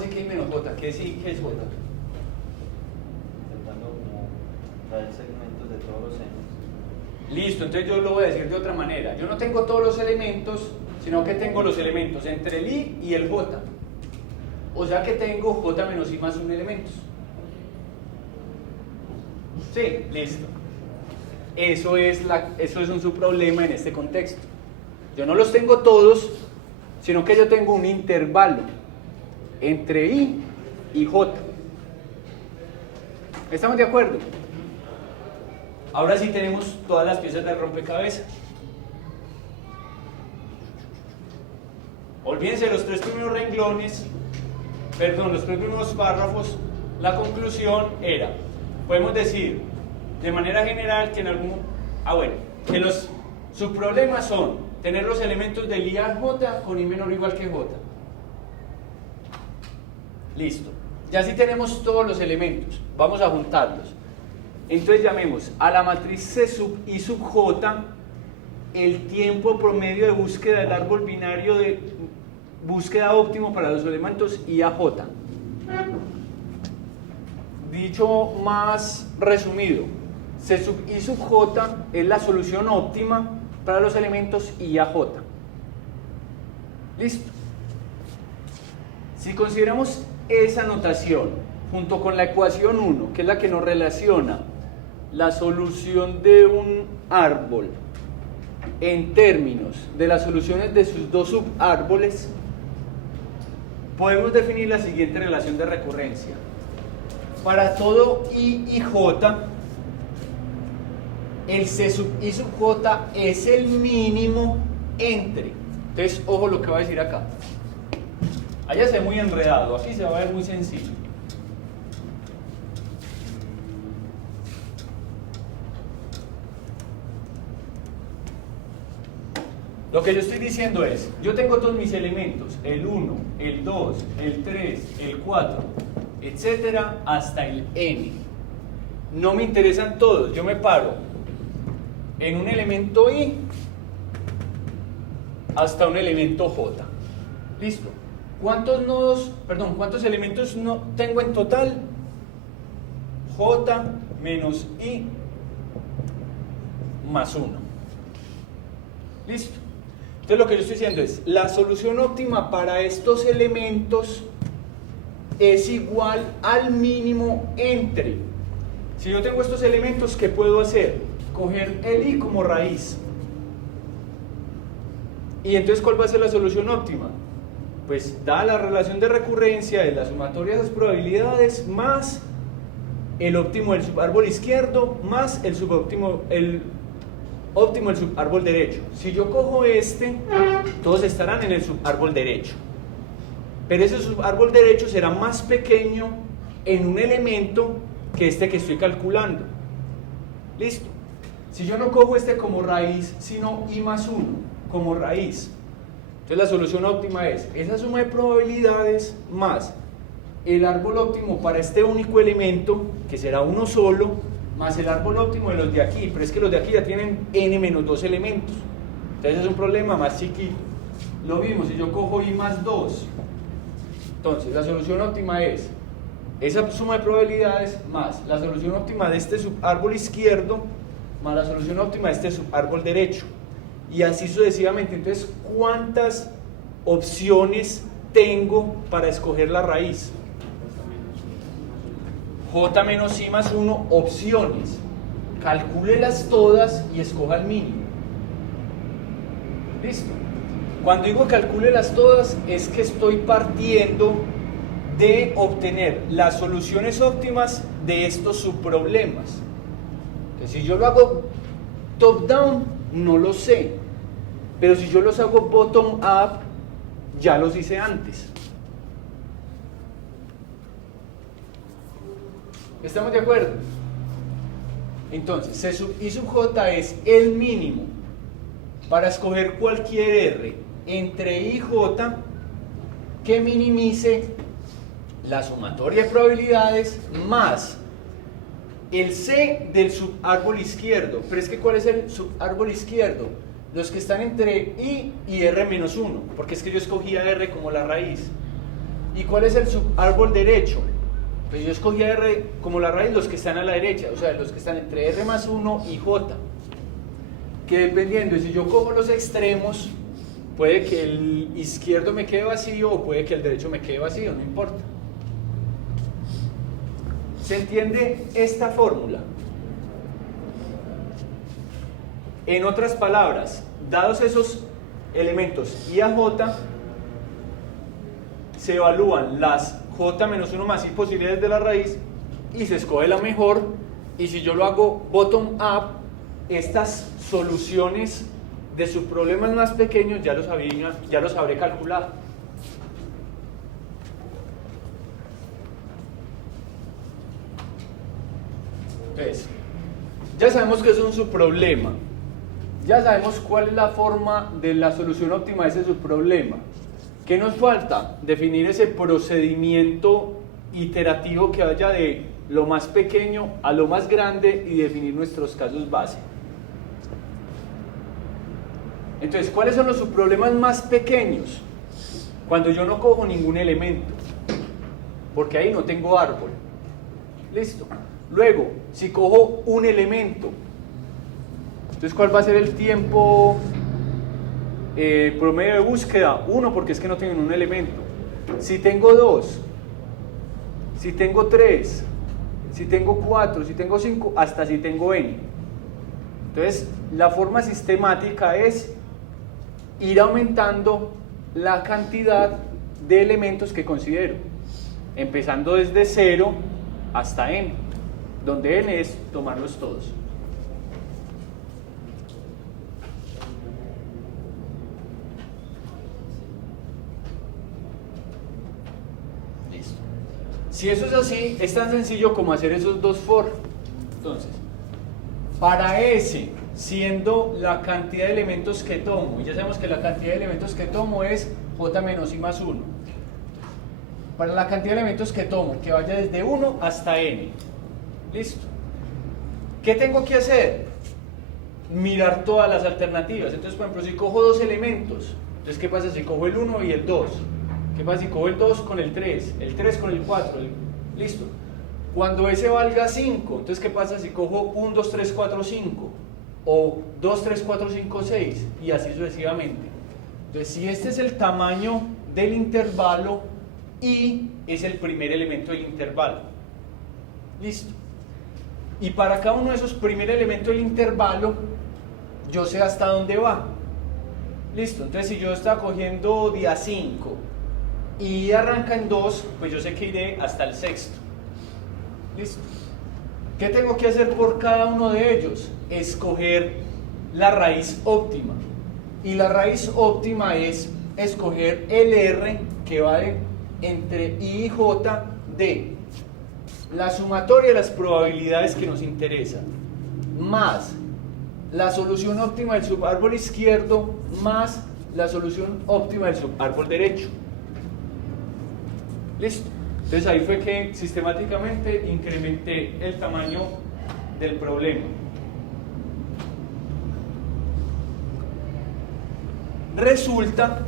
así que I menos J? ¿Qué es I? ¿Qué es J? Intentando como traer segmentos de todos los senos. Listo, entonces yo lo voy a decir de otra manera. Yo no tengo todos los elementos, sino que tengo los elementos entre el I y el J. O sea que tengo J menos I más 1 elementos. Sí, listo. Eso es un subproblema en este contexto. Yo no los tengo todos, sino que yo tengo un intervalo entre I y J. ¿Estamos de acuerdo? Ahora sí tenemos todas las piezas del rompecabezas. Olvídense de los tres primeros renglones, perdón, los tres primeros párrafos. La conclusión era, podemos decir de manera general que que los subproblemas son tener los elementos del I a J con I menor o igual que J. Listo. Ya sí tenemos todos los elementos, vamos a juntarlos. Entonces llamemos a la matriz C sub I sub J el tiempo promedio de búsqueda del árbol binario de búsqueda óptimo para los elementos I a J. Dicho más resumido, C sub I sub J es la solución óptima para los elementos I a J. Listo. Si consideramos esa notación junto con la ecuación 1, que es la que nos relaciona la solución de un árbol en términos de las soluciones de sus dos subárboles, podemos definir la siguiente relación de recurrencia. Para todo I y J, el C sub I sub J es el mínimo entre. Entonces, ojo lo que va a decir acá. Allá se ve muy enredado, aquí se va a ver muy sencillo. Lo que yo estoy diciendo es, yo tengo todos mis elementos, el 1, el 2, el 3, el 4, etcétera, hasta el n. No me interesan todos, yo me paro en un elemento I hasta un elemento J. Listo. ¿Cuántos elementos no tengo en total? J menos I más 1. Listo. Entonces lo que yo estoy diciendo es, la solución óptima para estos elementos es igual al mínimo entre. Si yo tengo estos elementos, ¿qué puedo hacer? Coger el I como raíz. Y entonces, ¿cuál va a ser la solución óptima? Pues da la relación de recurrencia de la sumatoria de esas probabilidades más el óptimo del subárbol izquierdo más el óptimo del subárbol derecho. Si yo cojo este, todos estarán en el subárbol derecho. Pero ese subárbol derecho será más pequeño en un elemento que este que estoy calculando. Listo. Si yo no cojo este como raíz, sino I más 1 como raíz, entonces la solución óptima es esa suma de probabilidades más el árbol óptimo para este único elemento, que será uno solo, más el árbol óptimo de los de aquí, pero es que los de aquí ya tienen n menos 2 elementos, entonces es un problema más chiquito. Lo mismo si yo cojo I más 2, entonces la solución óptima es esa suma de probabilidades más la solución óptima de este subárbol izquierdo más la solución óptima de este subárbol derecho, y así sucesivamente. Entonces, ¿cuántas opciones tengo para escoger la raíz? J menos I más 1 opciones. Calcúlelas todas y escoja el mínimo. Listo. Cuando digo calcúlelas todas, es que estoy partiendo de obtener las soluciones óptimas de estos subproblemas. Entonces, si yo lo hago top down, no lo sé, pero si yo los hago bottom up, ya los hice antes. ¿Estamos de acuerdo? Entonces, C sub I sub J es el mínimo para escoger cualquier R entre I y J que minimice la sumatoria de probabilidades más el C del subárbol izquierdo. Pero es que ¿cuál es el subárbol izquierdo? Los que están entre I y R menos 1, porque es que yo escogí a R como la raíz. ¿Y cuál es el subárbol derecho? Pues yo escogí R como la raíz, los que están a la derecha, o sea, los que están entre R más 1 y J. Que dependiendo, si yo cojo los extremos, puede que el izquierdo me quede vacío o puede que el derecho me quede vacío, no importa. ¿Se entiende esta fórmula? En otras palabras, dados esos elementos I a J, se evalúan las J menos 1 más I posibilidades de la raíz y se escoge la mejor. Y si yo lo hago bottom up, estas soluciones de sus problemas más pequeños ya los habré calculado. Entonces, ya sabemos que es un subproblema. Ya sabemos cuál es la forma de la solución óptima de ese subproblema. ¿Qué nos falta? Definir ese procedimiento iterativo que vaya de lo más pequeño a lo más grande y definir nuestros casos base. Entonces, ¿cuáles son los subproblemas más pequeños? Cuando yo no cojo ningún elemento, porque ahí no tengo árbol. Listo. Luego, si cojo un elemento, entonces ¿cuál va a ser el tiempo promedio de búsqueda? 1, porque es que no tengo un elemento. Si tengo 2, si tengo 3, si tengo 4, si tengo 5, hasta si tengo n. Entonces, la forma sistemática es ir aumentando la cantidad de elementos que considero, empezando desde 0 hasta n, donde n es tomarlos todos. Listo. Si eso es así, es tan sencillo como hacer esos dos for. Entonces, para S, siendo la cantidad de elementos que tomo, y ya sabemos que la cantidad de elementos que tomo es J menos I más 1. Para la cantidad de elementos que tomo, que vaya desde 1 hasta n. Listo. ¿Qué tengo que hacer? Mirar todas las alternativas. Entonces, por ejemplo, si cojo dos elementos, entonces, ¿qué pasa si cojo el 1 y el 2? ¿Qué pasa si cojo el 2 con el 3? El 3 con el 4. Listo. Cuando S valga 5, entonces, ¿qué pasa si cojo 1, 2, 3, 4, 5? O 2, 3, 4, 5, 6. Y así sucesivamente. Entonces, si este es el tamaño del intervalo, I es el primer elemento del intervalo. Listo. Y para cada uno de esos primeros elementos del intervalo, yo sé hasta dónde va. Listo. Entonces, si yo estaba cogiendo día 5 y arranca en 2, pues yo sé que iré hasta el sexto. Listo. ¿Qué tengo que hacer por cada uno de ellos? Escoger la raíz óptima. Y la raíz óptima es escoger el R que va entre I y J de la sumatoria de las probabilidades que nos interesan, más la solución óptima del subárbol izquierdo, más la solución óptima del subárbol derecho. Listo. Entonces ahí fue que sistemáticamente incrementé el tamaño del problema. Resulta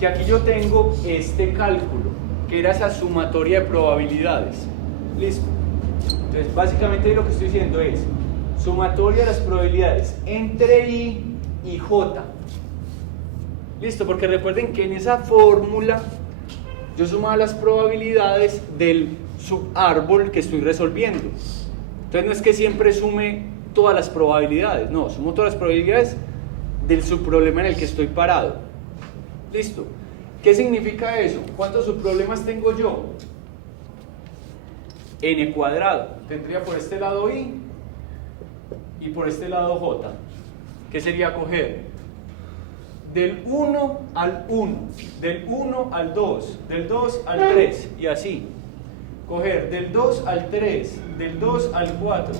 que aquí yo tengo este cálculo, que era esa sumatoria de probabilidades. Listo. Entonces básicamente lo que estoy diciendo es sumatoria de las probabilidades entre I y J. Listo, porque recuerden que en esa fórmula yo sumaba las probabilidades del subárbol que estoy resolviendo. Entonces no es que siempre sume todas las probabilidades, no, sumo todas las probabilidades del subproblema en el que estoy parado. Listo. ¿Qué significa eso? ¿Cuántos subproblemas tengo yo? N cuadrado. Tendría por este lado I y por este lado J. ¿Qué sería coger? Del 1 al 1, del 1 al 2, del 2 al 3 y así. Coger del 2 al 3, del 2 al 4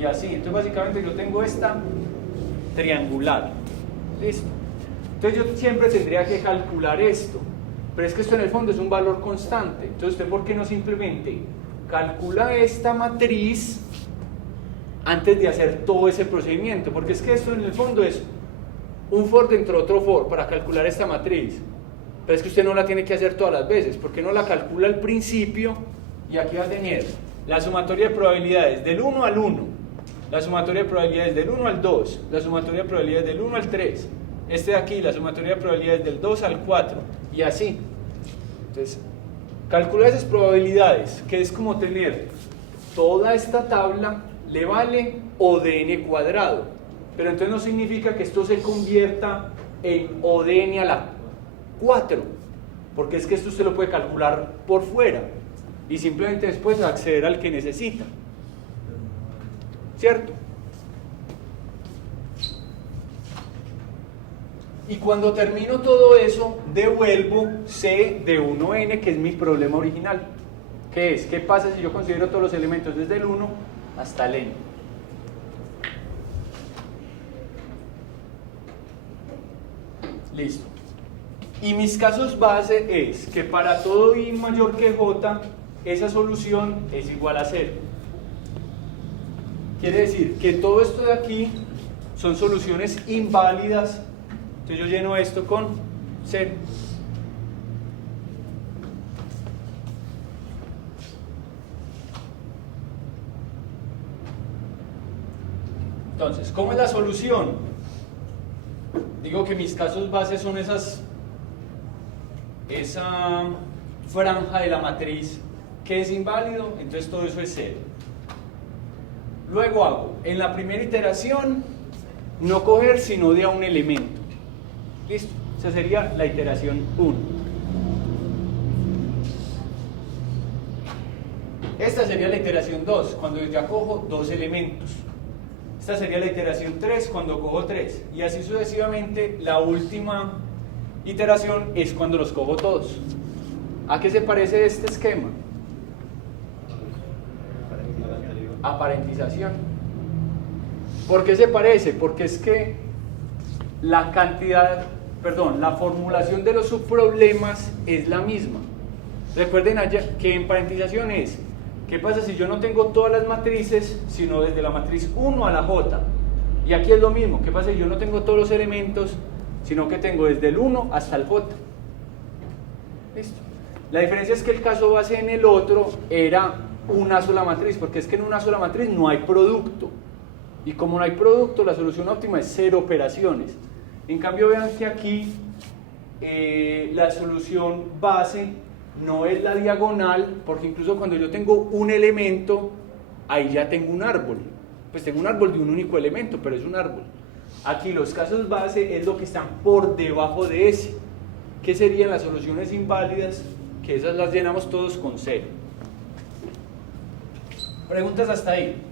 y así. Entonces básicamente yo tengo esta triangular. Listo. Entonces yo siempre tendría que calcular esto, pero es que esto en el fondo es un valor constante. Entonces usted, ¿por qué no simplemente calcula esta matriz antes de hacer todo ese procedimiento? Porque es que esto en el fondo es un for dentro de otro for para calcular esta matriz. pero es que usted no la tiene que hacer todas las veces, porque no la calcula al principio y aquí va a tener la sumatoria de probabilidades del 1 al 1, la sumatoria de probabilidades del 1 al 2, la sumatoria de probabilidades del 1 al 3, este de aquí, la sumatoria de probabilidades del 2 al 4, y así. Entonces, calcula esas probabilidades, que es como tener toda esta tabla le vale O de n cuadrado, pero entonces no significa que esto se convierta en O de n a la 4, porque es que esto usted lo puede calcular por fuera y simplemente después acceder al que necesita, ¿cierto? Y cuando termino todo eso, devuelvo C de 1n, que es mi problema original. ¿Qué es? ¿Qué pasa si yo considero todos los elementos desde el 1 hasta el n? Listo. Y mis casos base es que para todo i mayor que j, esa solución es igual a 0. Quiere decir que todo esto de aquí son soluciones inválidas. Entonces yo lleno esto con 0. Entonces, ¿cómo es la solución? Digo que mis casos base son esa franja de la matriz que es inválido, entonces todo eso es 0. Luego hago, en la primera iteración, no coger sino de a un elemento. Listo, esa sería la iteración 1. Esta sería la iteración 2, cuando ya cojo dos elementos. Esta sería la iteración 3, cuando cojo 3. Y así sucesivamente, la última iteración es cuando los cojo todos. ¿A qué se parece este esquema? A parentización. ¿Por qué se parece? Porque es que la formulación de los subproblemas es la misma. Recuerden allá que en parentización es, ¿qué pasa si yo no tengo todas las matrices, sino desde la matriz 1 a la j? Y aquí es lo mismo, ¿qué pasa si yo no tengo todos los elementos, sino que tengo desde el 1 hasta el j? Listo. La diferencia es que el caso base en el otro era una sola matriz, porque es que en una sola matriz no hay producto. Y como no hay producto, la solución óptima es 0 operaciones. En cambio, vean que aquí la solución base no es la diagonal, porque incluso cuando yo tengo un elemento, ahí ya tengo un árbol. Pues tengo un árbol de un único elemento, pero es un árbol. Aquí los casos base es lo que están por debajo de ese. ¿Qué serían las soluciones inválidas? Que esas las llenamos todos con 0. ¿Preguntas hasta ahí?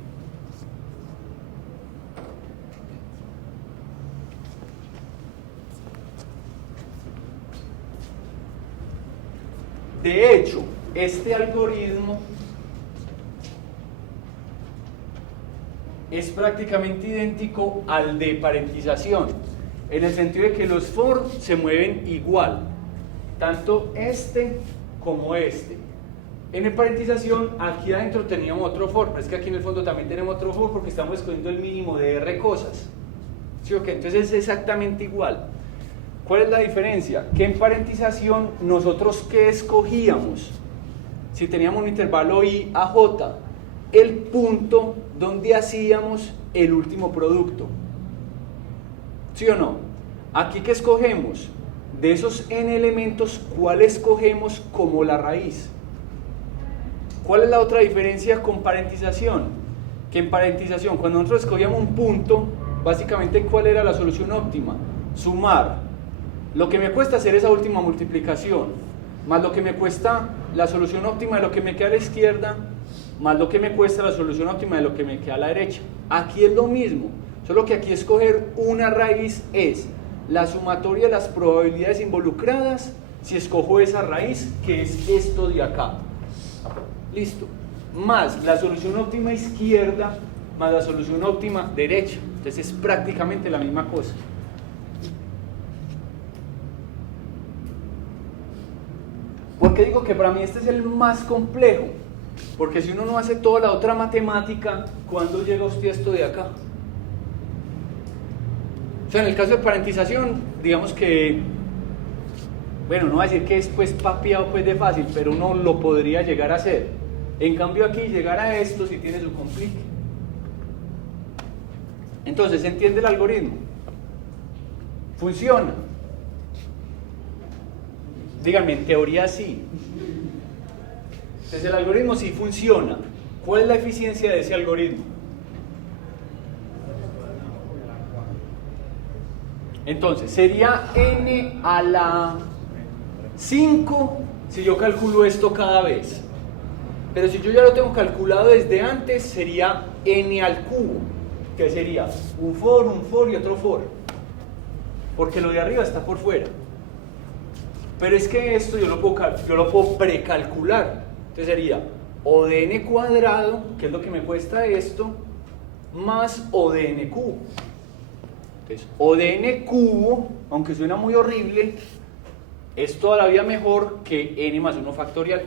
De hecho, este algoritmo es prácticamente idéntico al de parentización, en el sentido de que los for se mueven igual, tanto este como este. En el parentización, aquí adentro teníamos otro for, pero es que aquí en el fondo también tenemos otro for porque estamos escogiendo el mínimo de R cosas. ¿Sí o qué? Entonces es exactamente igual. ¿Cuál es la diferencia? Que en parentización, nosotros ¿qué escogíamos? Si teníamos un intervalo i a j, el punto donde hacíamos el último producto. ¿Sí o no? Aquí ¿qué escogemos? De esos n elementos, ¿cuál escogemos como la raíz? ¿Cuál es la otra diferencia con parentización? Que en parentización, cuando nosotros escogíamos un punto, básicamente ¿cuál era la solución óptima? Sumar lo que me cuesta hacer esa última multiplicación, más lo que me cuesta la solución óptima de lo que me queda a la izquierda, más lo que me cuesta la solución óptima de lo que me queda a la derecha. Aquí es lo mismo, solo que aquí escoger una raíz es la sumatoria de las probabilidades involucradas si escojo esa raíz, que es esto de acá. Listo. Más la solución óptima izquierda, más la solución óptima derecha. Entonces es prácticamente la misma cosa. ¿Por qué digo que para mí este es el más complejo? Porque si uno no hace toda la otra matemática, ¿cuándo llega usted a esto de acá? O sea, en el caso de parentización, digamos que bueno, no va a decir que es pues papiado pues de fácil, pero uno lo podría llegar a hacer. En cambio aquí llegar a esto sí tiene su complique. Entonces, ¿se entiende el algoritmo? ¿Funciona? Díganme, en teoría sí. Entonces el algoritmo sí funciona. ¿Cuál es la eficiencia de ese algoritmo? Entonces, sería n a la 5 si yo calculo esto cada vez. Pero si yo ya lo tengo calculado desde antes, sería n al cubo, que sería un for y otro for. Porque lo de arriba está por fuera. Pero es que esto yo lo puedo precalcular. Entonces sería o de n cuadrado, que es lo que me cuesta esto, más o de n cubo. Entonces, o de n cubo, aunque suena muy horrible, es todavía mejor que n más 1 factorial.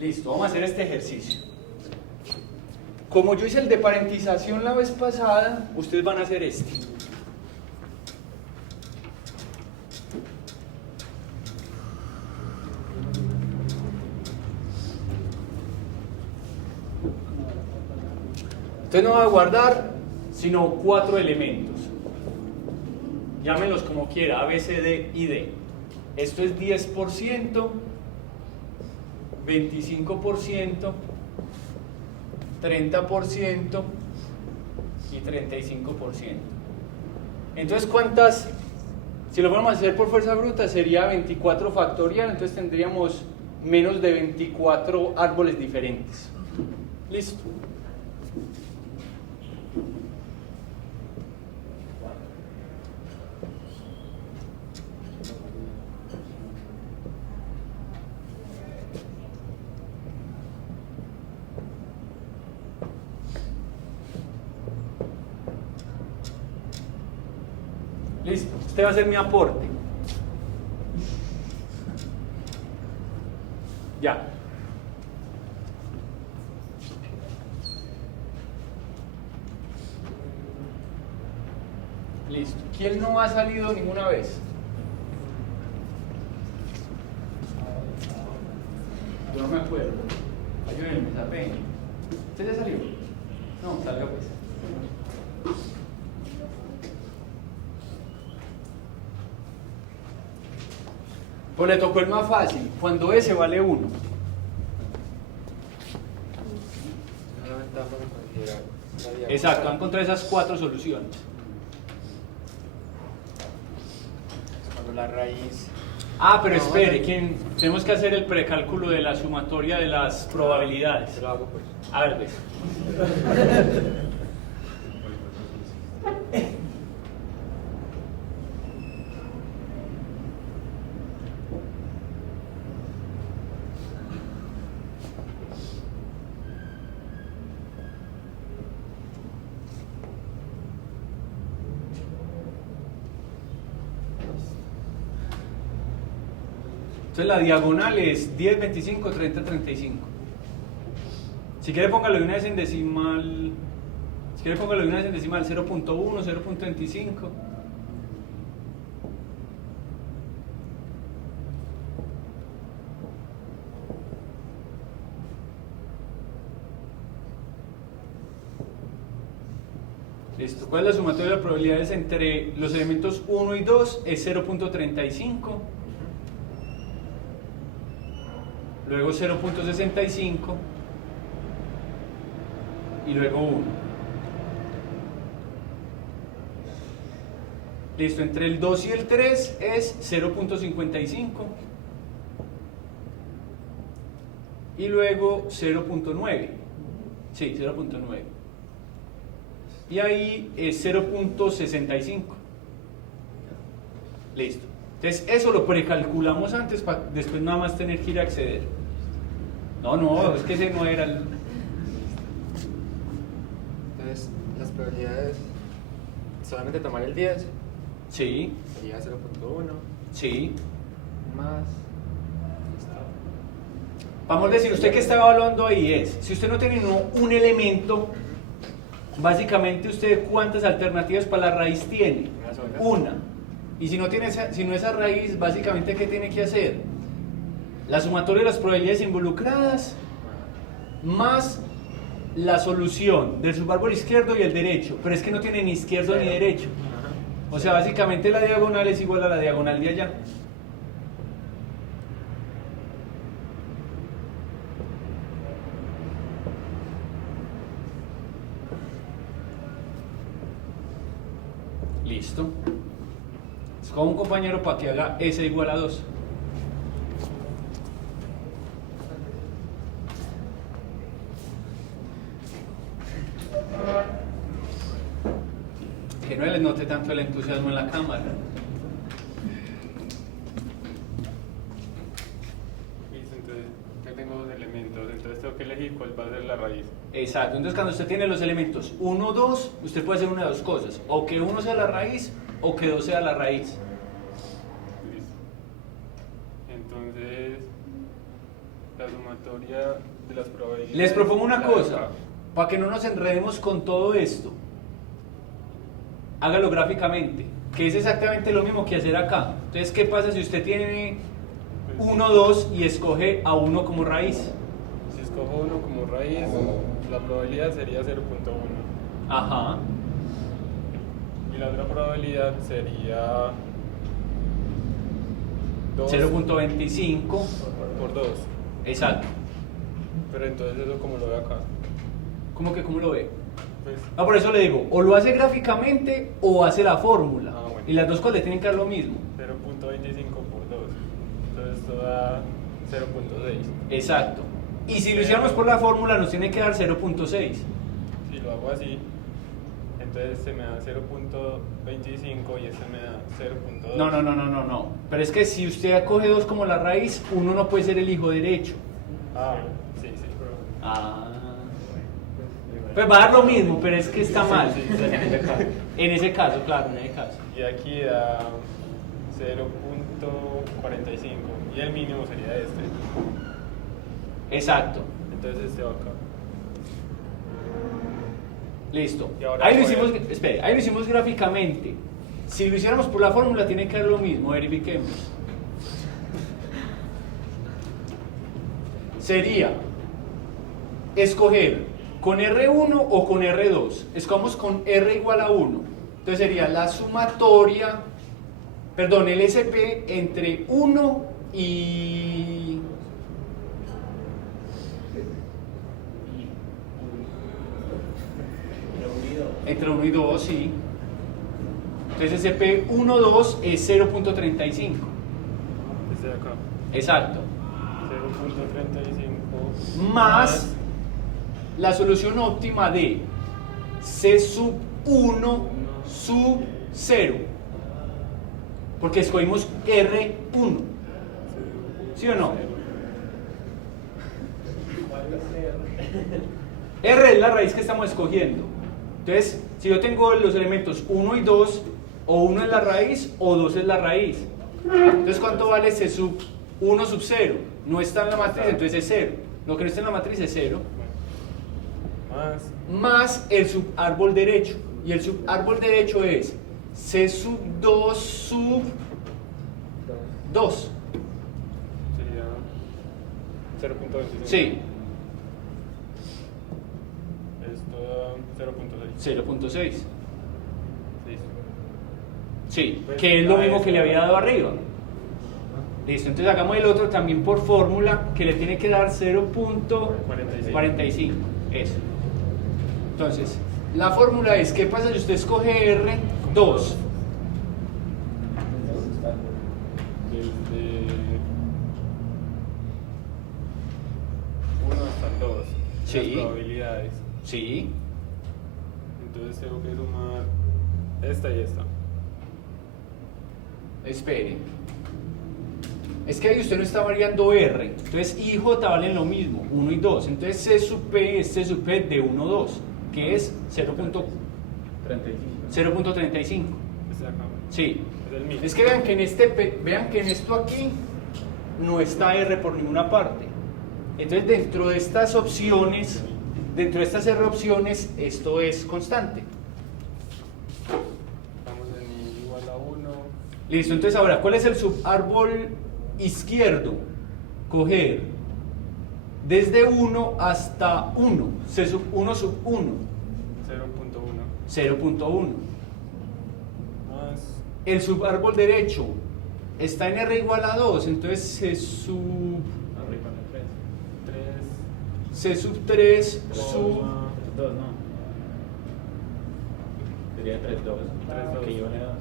Listo, vamos a hacer este ejercicio. Como yo hice el de parentización la vez pasada, ustedes van a hacer este. Entonces no va a guardar sino 4 elementos. Llámenlos como quiera, A, B, C, D y D. Esto es 10%, 25%, 30% y 35%. Entonces, ¿cuántas? Si lo vamos a hacer por fuerza bruta, sería 24 factorial, entonces tendríamos menos de 24 árboles diferentes. Listo. Listo, este va a ser mi aporte. Ya. Listo. ¿Quién no ha salido ninguna vez? Yo no me acuerdo. Ayúdenme, Zapén. ¿Usted ya salió? No, salga pues. Pues le tocó el más fácil, cuando S vale 1. Exacto, van a encontrar esas 4 soluciones. Cuando la raíz... Ah, pero espere, tenemos que hacer el precálculo de la sumatoria de las probabilidades. Se lo hago pues. A ver, pues. Entonces la diagonal es 10, 25, 30, 35. Si quiere póngalo de una vez en decimal. Si quiere póngalo de una vez en decimal 0.1, 0.25. Listo. ¿Cuál es la sumatoria de las probabilidades entre los elementos 1 y 2? Es 0.35. Luego 0.65 y luego 1. Listo, entre el 2 y el 3 es 0.55 y luego 0.9. Sí, 0.9. Y ahí es 0.65. Listo. Entonces eso lo precalculamos antes para después nada más tener que ir a acceder. No, es que ese no era el... Entonces, las probabilidades, solamente tomar el 10, Sí, sería 0.1, sí. más... Vamos a decir, usted que está evaluando ahí es, si usted no tiene un elemento, básicamente usted ¿cuántas alternativas para la raíz tiene? Una sola. Una. Y si no tiene si no esa raíz, básicamente ¿qué tiene que hacer? La sumatoria de las probabilidades involucradas más la solución del subárbol izquierdo y el derecho, pero es que no tiene ni izquierdo ni derecho. O sea, básicamente la diagonal es igual a la diagonal de allá. Listo. Escojo un compañero para que haga S igual a 2. Que no les note tanto el entusiasmo en la cámara. Listo, entonces ya tengo dos elementos, entonces tengo que elegir cuál va a ser la raíz. Exacto, entonces cuando usted tiene los elementos 1, 2, usted puede hacer una de dos cosas, o que 1 sea la raíz, o que 2 sea la raíz. Listo. Entonces, la sumatoria de las probabilidades. Les propongo una la de cosa, acá. para que no nos enredemos con todo esto, hágalo gráficamente, que es exactamente lo mismo que hacer acá. Entonces, ¿qué pasa si usted tiene 1, 2 y escoge a 1 como raíz? Si escojo uno como raíz, la probabilidad sería 0.1. Ajá, Y la otra probabilidad sería 2 0.25, por 2. exacto. Pero entonces eso como lo veo acá. ¿Cómo lo ve? Pues, Ah, por eso le digo, o lo hace gráficamente o hace la fórmula. Ah, bueno. Y las dos cosas le tienen que dar lo mismo. 0.25 por 2. Entonces esto da 0.6. Exacto. Y si lo hiciéramos por la fórmula nos tiene que dar 0.6. Si lo hago así, entonces se me da 0.25 y este me da 0.2. No. Pero es que si usted coge 2 como la raíz, uno no puede ser el hijo derecho. Ah, sí. Ah. Pues va a dar lo mismo, pero es que está mal. Sí. En ese caso, claro, en ese caso. Y aquí da 0.45 y el mínimo sería este. Exacto. Entonces este va acá. Listo. Y ahora Ahí lo voy a- hicimos, espere, ahí lo hicimos gráficamente. Si lo hiciéramos por la fórmula tiene que dar lo mismo, verifiquemos. Sería escoger con R1 o con R2. Escogemos con R igual a 1. Entonces sería la sumatoria, perdón, el SP entre 1 y... Entre 1 y 2, sí. Entonces SP1, 2 es 0.35. Este de acá. Exacto. 0.35 Más la solución óptima de C sub 1 sub 0. Porque escogimos R1. ¿Sí o no? R es la raíz que estamos escogiendo. Entonces, si yo tengo los elementos 1 y 2, o 1 es la raíz o 2 es la raíz. Entonces, ¿cuánto vale C sub 1 sub 0? No está en la matriz, entonces es 0. Lo que no está en la matriz es 0. Más el subárbol derecho. Y el subárbol derecho es C sub 2 sub 2. sería 0.25. Sí, Esto da 0.6. 0.6. Listo. Sí, Pues, que es lo a mismo eso. que le había dado arriba. Listo, entonces hagamos el otro también por fórmula que le tiene que dar 0.45. Eso. Entonces, la fórmula es, ¿qué pasa si usted escoge R2? Desde 1 hasta el 2. Sí. Las probabilidades. Sí. Entonces tengo que sumar esta y esta. Espere. Es que ahí usted no está variando R. Entonces I y J valen lo mismo, 1 y 2. Entonces C sub P es C sub P de 1, 2, que es 0.35. Este de acá. Sí. Es el mismo. Es que vean que vean que en esto aquí no está R por ninguna parte. Entonces dentro de estas opciones dentro de estas R opciones esto es constante. Estamos en I igual a 1. Listo, entonces ahora, ¿cuál es el subárbol izquierdo? Coger desde 1 hasta 1, C sub 1 sub 1, 0.1 0.1. más El subárbol derecho está en R igual a 2, entonces C sub Arriba la 3. 3, C sub 3 sub... 2, no. Sería 3, 2. 3, Que yo le das.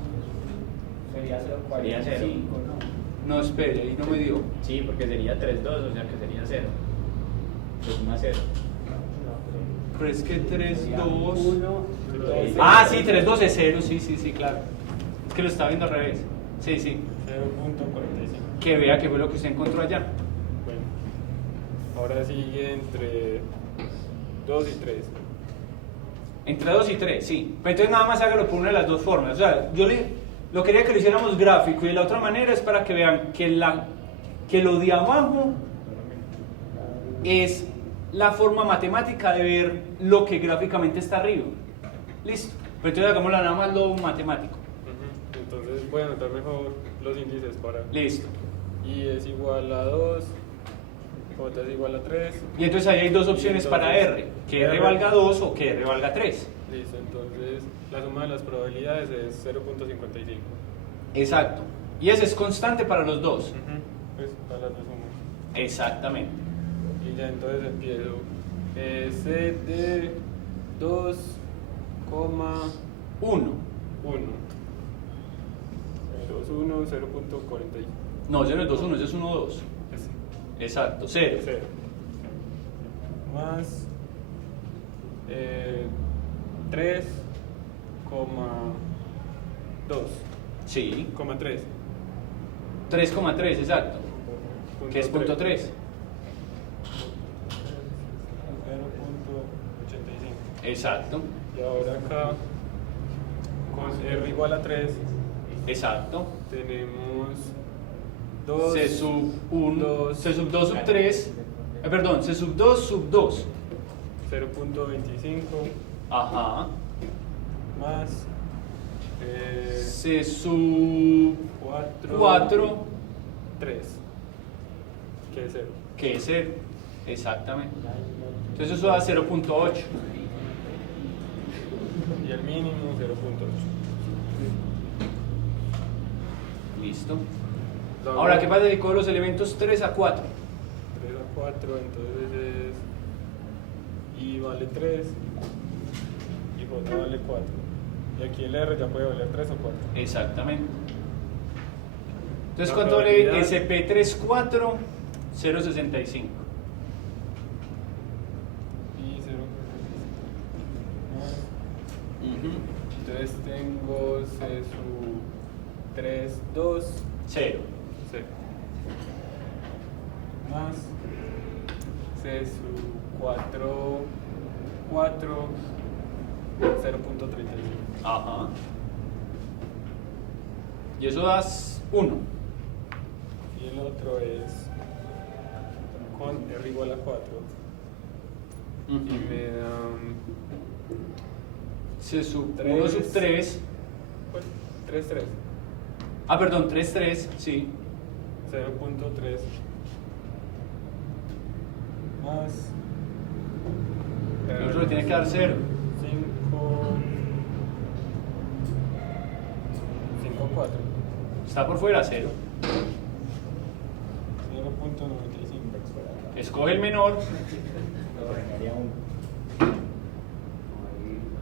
Sería Sería 0. 0.45, ¿no? No, espere, ahí no me dio. Sí, porque sería 3, 2, o sea que sería 0. Se suma 0. Pero es que 3, 2... 1, 2. Ah, sí, 3, 2 es 0, sí, claro. Es que lo estaba viendo al revés. Sí, sí. 0.45. Que vea que fue lo que usted encontró allá. Bueno, ahora sigue entre 2 y 3. Entre 2 y 3, sí. Pero entonces nada más hágalo por una de las dos formas. O sea, lo quería que lo hiciéramos gráfico y de la otra manera es para que vean que lo de abajo es la forma matemática de ver lo que gráficamente está arriba. Listo. Pero entonces hagámoslo nada más lo matemático. Entonces voy a anotar mejor los índices para Listo. I es igual a 2, J es igual a 3. Y entonces ahí hay dos opciones para R. Que R valga 2 o que R valga 3. Listo, entonces la suma de las probabilidades es 0.55. Exacto. Y ese es constante para los dos. Pues para las dos sumas. Exactamente. Y ya entonces empiezo. C de 2,1. 1. 2,1, 0.40. No, ese no es 2, 1, ese es 1, 2. Exacto, 0. 0. Más 3,2. Sí. 3. 3,3, exacto. Que es punto 3. 0.85. Exacto. Y ahora acá, con R igual a 3, Exacto. tenemos 2. C sub 1, dos. C sub 2 sub 3. Perdón, C sub 2 sub 2. 0.25 Ajá. más C sub 4, 3, que es 0. que es 0. Exactamente. Entonces eso da 0.8. Y el mínimo 0.8. Listo. Ahora, ¿qué pasa si cojo los elementos 3 a 4? 3 a 4, entonces es I vale 3 y J vale 4. Y aquí el R ya puede valer 3 o 4. Exactamente. Entonces, La ¿cuánto vale probabilidad- SP34? 0.65. Y 0. Ujú. Entonces tengo C sub 3, 2, 0. 0. Más C sub 4, 4, 0.35. Ajá. Y eso das 1. Y el otro es con R igual a 4. Y me dan C sub 3. 1 sub 3. pues, 3, 3. Ah, perdón, 3, 3, sí. 0.3 más El otro le tiene que dar 0. 5,4. Está por fuera 0. 0.95. Escoge el menor.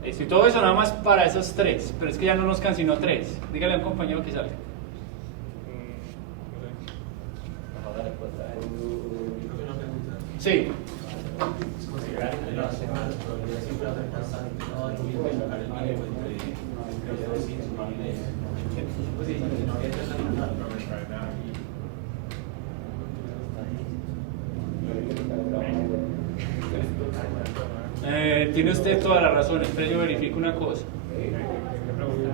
Listo, y todo eso nada más para esos 3. Pero es que ya no nos quedan sino 3. Dígale a un compañero que salga. Sí. Tiene usted toda la razón. Espera, yo verifico una cosa.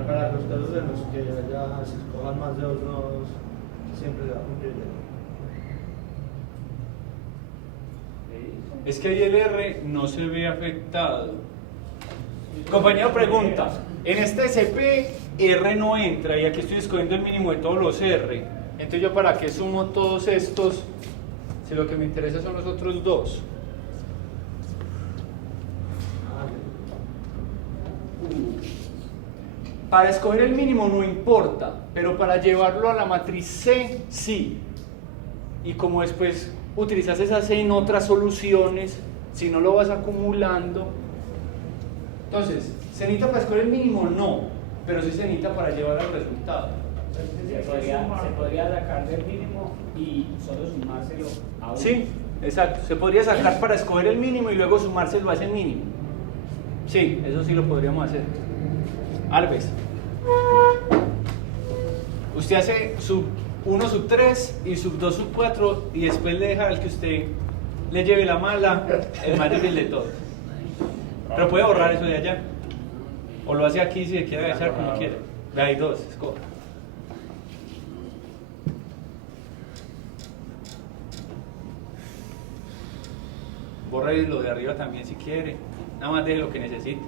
Para los casos en los que ya se escojan más de dos nodos, siempre se va a cumplir Es que ahí el R no se ve afectado. Compañero pregunta, en este SP R no entra y aquí estoy escogiendo el mínimo de todos los R. Entonces yo para qué sumo todos estos si lo que me interesa son los otros dos. Para escoger el mínimo no importa, pero para llevarlo a la matriz C, sí. Y como después utilizas esa C en otras soluciones, si no lo vas acumulando. Entonces, ¿se necesita para escoger el mínimo? No, pero sí se necesita para llevar al resultado. Se podría sacar del mínimo y solo sumárselo a uno. Sí, exacto. Se podría sacar para escoger el mínimo y luego sumárselo a ese mínimo. Sí, eso sí lo podríamos hacer. Alves. Usted hace sub 1 sub 3 y sub 2 sub 4 y después le deja al que usted le lleve la mala, el más difícil de todos. Pero puede borrar eso de allá. O lo hace aquí si se quiere echar como quiere. Ve ahí dos, escoja. Borra lo de arriba también si quiere. Nada más deje lo que necesite.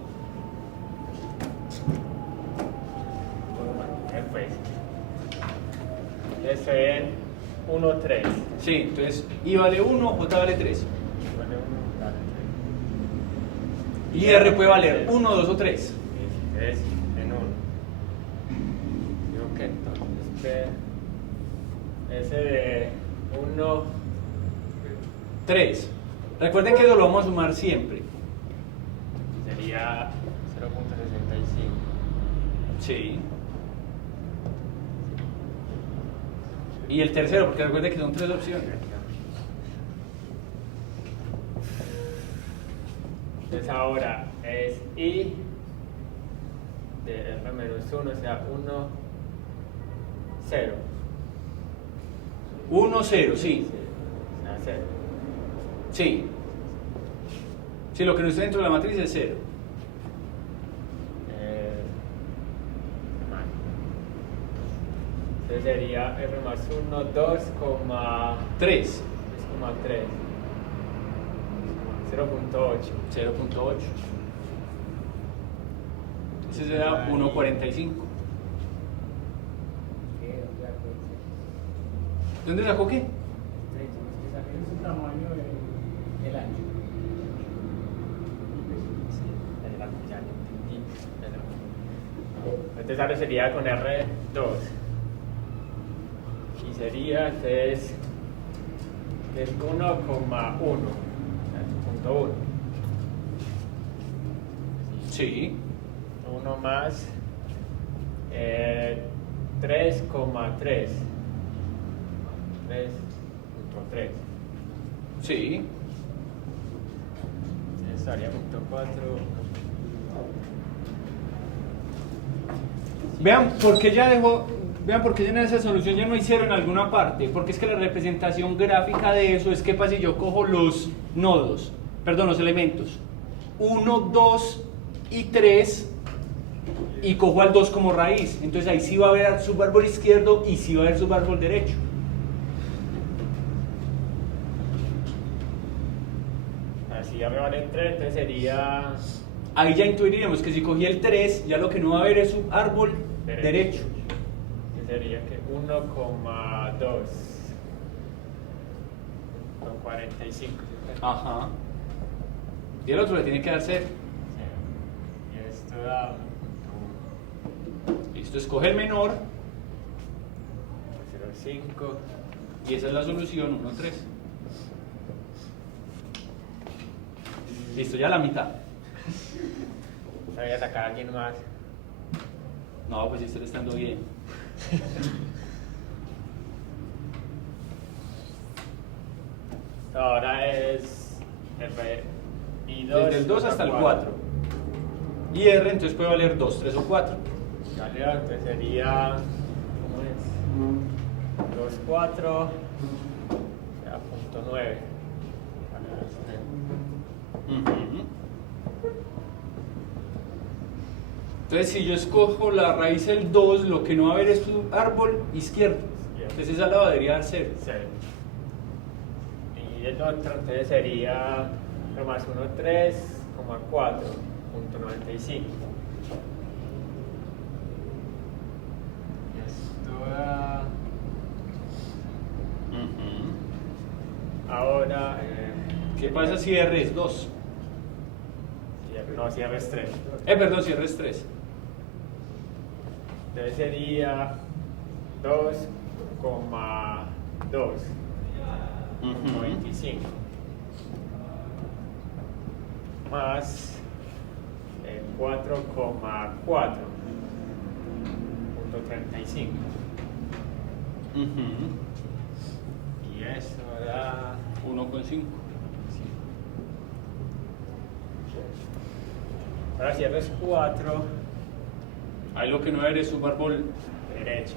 Pues. Eso es 1, 3. Sí, entonces I vale 1, J vale 3. Vale 1, vale 3. Y R puede valer 1, 2 o 3. 3 en 1. Digo que entonces ese de 1, 3. Recuerden que eso lo vamos a sumar siempre. sería 0.65. Sí. Y el tercero, porque recuerden que son 3 opciones. Entonces ahora es I de R menos 1, o sea 1, 0. 1, 0, sí. O sea 0. Sí. Sí, lo que no está dentro de la matriz es 0. Mal. Entonces sería R más 1, 2, 3. 3,3. 0.8. 0.8. Ese será 1.45. ¿Dónde sacó qué? Es el tamaño del ancho. Entonces ahora sería con R2. Y sería entonces es 1,1. Punto 1. Sí. 1 más 3,3. 3.3. Sí. Entonces haría punto 4. Vean por qué ya en esa solución ya no hay 0 en alguna parte. Porque es que la representación gráfica de eso es que pasa si yo cojo los nodos, perdón, los elementos 1, 2 y 3 y cojo al 2 como raíz. Entonces ahí sí va a haber subárbol izquierdo y sí va a haber subárbol derecho. Así ya me valen 3, entonces sería Ahí ya intuiríamos que si cogí el 3, ya lo que no va a haber es subárbol derecho. que sería que 1,2 con 45. Ajá. Y el otro le tiene que dar 0. Y esto da Listo, escoge el menor 0,5. y esa es la solución 1, 3. Listo, ya la mitad. Voy a sacar a alguien más. No, pues esto le está dando bien. Ahora es R y 2. Desde el 2 hasta el 4. Y R entonces puede valer 2, 3 o 4. Vale, entonces sería. ¿Cómo es? 2, 4. O sea, punto 9. Entonces si yo escojo la raíz del 2, lo que no va a haber es árbol izquierdo. Entonces esa la debería dar 0. 0. Y el otro, entonces sería lo más 1, 3,4.95. Esto da... Ahora... ¿Qué pasa si R es 2? No, si R es 3. Perdón, si R es 3. Entonces sería 2,2.25 más 4,4.35 y eso da 1,5. ahora si R es 4 Ahí lo que no eres su árbol derecho.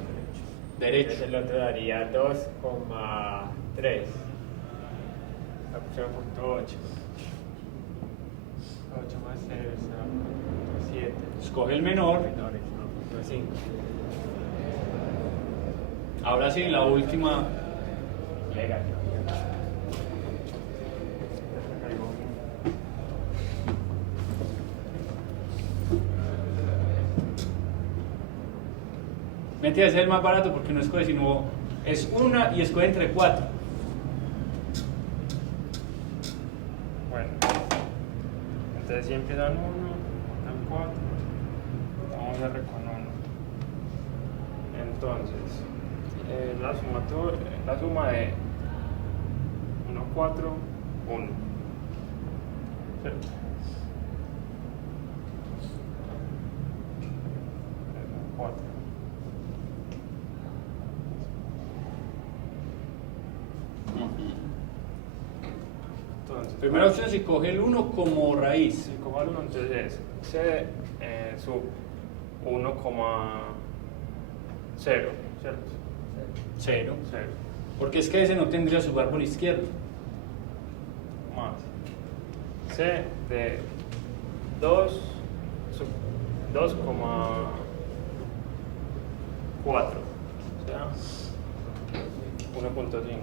derecho. Entonces el otro daría 2,3 0.8 8 más 0 es 0.7 Escoge el menor. menores 1.5. Ahora sí, la última. Legal. Mentira, ese es el más barato porque no escoge sino es una y escoge entre 4. Bueno, entonces si empiezan 1, dan 4, vamos a R con 1. Entonces, la suma de 1, 4, 1. ¿Cierto? 4. Entonces, Primera opción si coge el 1 como raíz. si cojo el 1, entonces es C sub 1,0, ¿cierto? 0. 0 Porque es que ese no tendría su árbol izquierdo. más C de 2 sub 2,4, o sea, 1.5.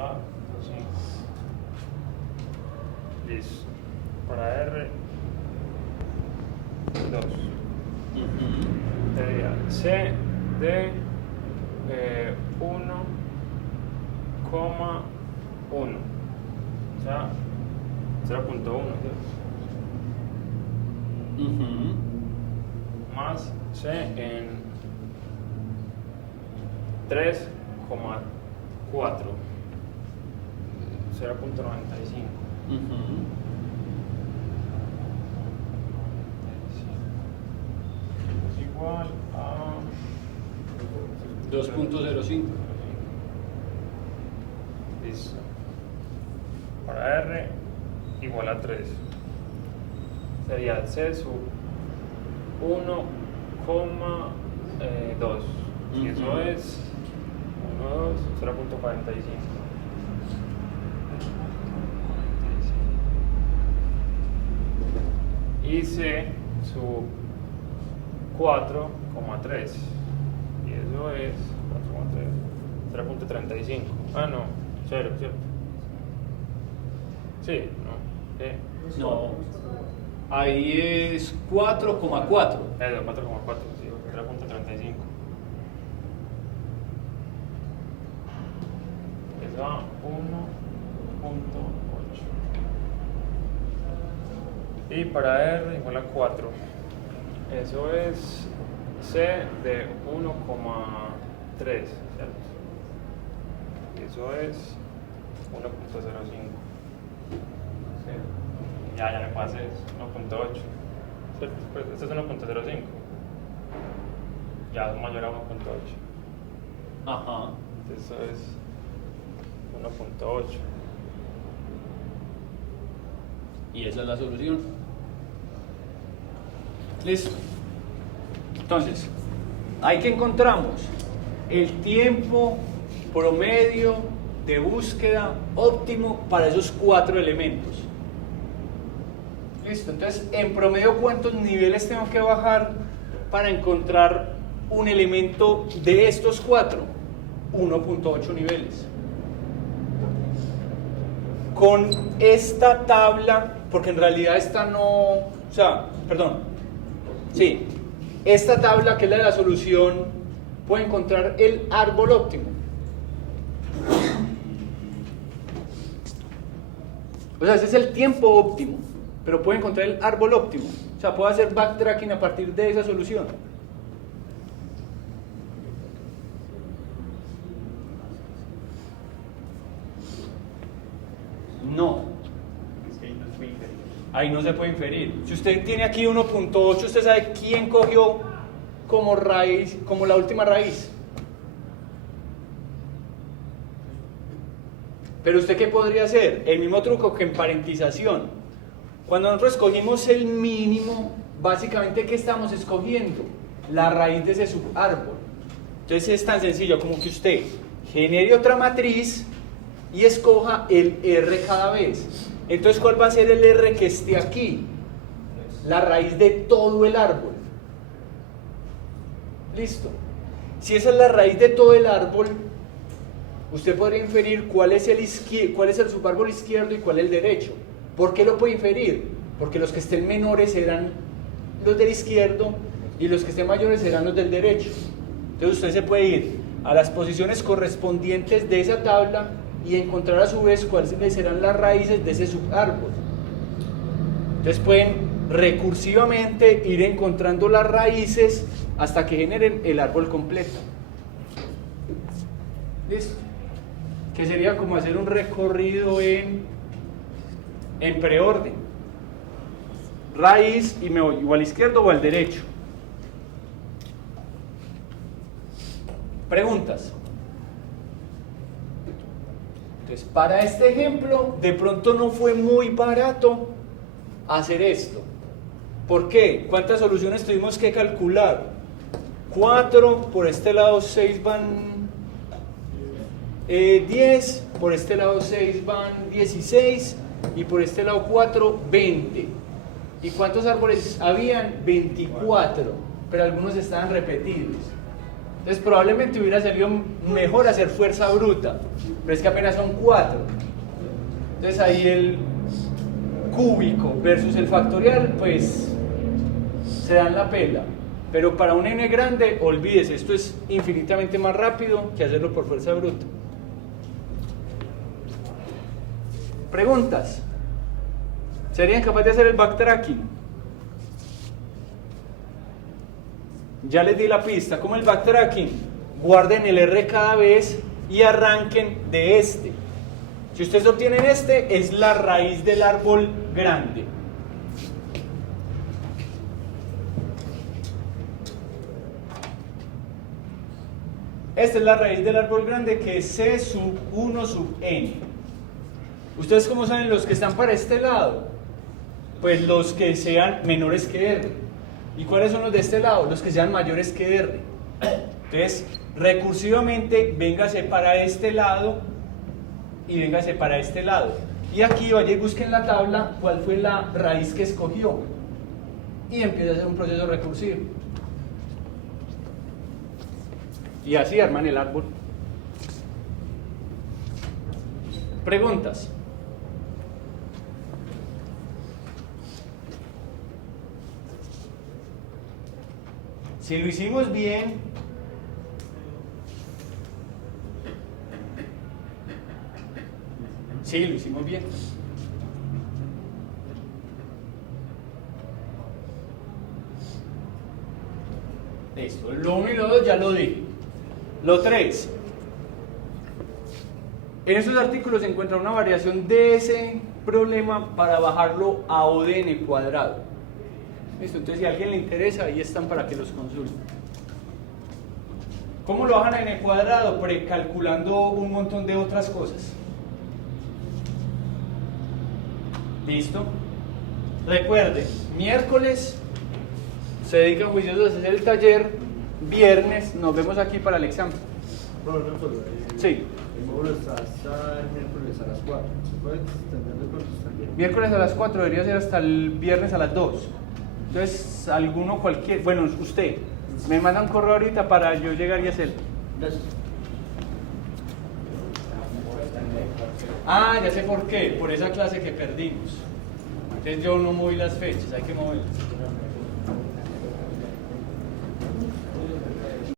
Ah, 5. Listo. Para R, 2. Sería C de 1,1. O sea, 0.1. Más C en 3,4. 0.95. Es igual a 2.05. Listo. Para R igual a 3. Sería C sub 1,2. Y eso es 0.45. Y C sub 4,3. Y eso es 4,3. 0.35. Ah, no. 0, ¿cierto? Sí, no. No. Ahí es 4,4. Eso, 4,4, sí, 0.35. Eso da 1.8. Y para R igual a 4. Eso es C de 1,3, ¿cierto? Y eso es 1.05. Ya me pasé, es 1.8. ¿Cierto? Pues esto es 1.05. Ya es mayor a 1.8. Ajá. Eso es 1.8. Y esa es la solución. Listo. Entonces, ahí que encontramos el tiempo promedio de búsqueda óptimo para esos 4 elementos. Listo. Entonces, en promedio, ¿cuántos niveles tengo que bajar para encontrar un elemento de estos 4? 1.8 niveles. Con esta tabla, porque en realidad esta no, o sea, perdón, sí, esta tabla que es la de la solución, puede encontrar el árbol óptimo. O sea, ese es el tiempo óptimo, pero puede encontrar el árbol óptimo. O sea, puede hacer backtracking a partir de esa solución. No. Es que ahí no se puede inferir. Ahí no se puede inferir. Si usted tiene aquí 1.8, usted sabe quién cogió como raíz, como la última raíz. Pero usted, ¿qué podría hacer? El mismo truco que en parentización. Cuando nosotros escogimos el mínimo, básicamente, ¿qué estamos escogiendo? La raíz de ese subárbol. Entonces es tan sencillo como que usted genere otra matriz y escoja el R cada vez. Entonces, ¿cuál va a ser el R que esté aquí? La raíz de todo el árbol. Listo. Si esa es la raíz de todo el árbol, usted podría inferir cuál es el subárbol izquierdo y cuál es el derecho. ¿Por qué lo puede inferir? Porque los que estén menores serán los del izquierdo y los que estén mayores serán los del derecho. Entonces usted se puede ir a las posiciones correspondientes de esa tabla y encontrar a su vez cuáles serán las raíces de ese subárbol. Entonces pueden recursivamente ir encontrando las raíces hasta que generen el árbol completo. ¿Listo? Que sería como hacer un recorrido en preorden. Raíz y me voy o al izquierdo o al derecho. Preguntas. Entonces, para este ejemplo, de pronto no fue muy barato hacer esto. ¿Por qué? ¿Cuántas soluciones tuvimos que calcular? 4, por este lado 6 van 10, por este lado 6 van 16 y por este lado 4, 20. ¿Y cuántos árboles habían? 24, pero algunos estaban repetidos. Entonces probablemente hubiera salido mejor hacer fuerza bruta, pero es que apenas son 4. Entonces ahí el cúbico versus el factorial, pues se dan la pela. Pero para un n grande, olvídese, esto es infinitamente más rápido que hacerlo por fuerza bruta. Preguntas. ¿Serían capaces de hacer el backtracking? Ya les di la pista. ¿Cómo el backtracking? Guarden el R cada vez y arranquen de este. Si ustedes obtienen este, es la raíz del árbol grande. Esta es la raíz del árbol grande, que es C sub 1 sub n. ¿Ustedes cómo saben los que están para este lado? Pues los que sean menores que R. ¿Y cuáles son los de este lado? Los que sean mayores que R. Entonces, recursivamente, véngase para este lado y véngase para este lado. Y aquí vaya y busque en la tabla cuál fue la raíz que escogió. Y empieza a hacer un proceso recursivo. Y así arman el árbol. Preguntas. Si lo hicimos bien, sí, lo hicimos bien. Listo, lo 1 y lo 2 ya lo dije. Lo 3. En estos artículos se encuentra una variación de ese problema para bajarlo a O de n cuadrado. Listo, entonces si a alguien le interesa, ahí están para que los consulten. ¿Cómo lo bajan a n cuadrado? Precalculando un montón de otras cosas. Listo. Recuerde, miércoles se dedican juiciosos a hacer el taller, viernes nos vemos aquí para el examen. Bueno, no solo. Sí. El módulo está hasta el miércoles a las 4. ¿Se puede extender de pronto hasta el viernes? Miércoles a las 4, debería ser hasta el viernes a las 2. Entonces, alguno cualquier, bueno, usted, me manda un correo ahorita para yo llegar y hacerlo. Gracias. Ah, ya sé por qué, por esa clase que perdimos. Entonces yo no moví las fechas, hay que moverlas.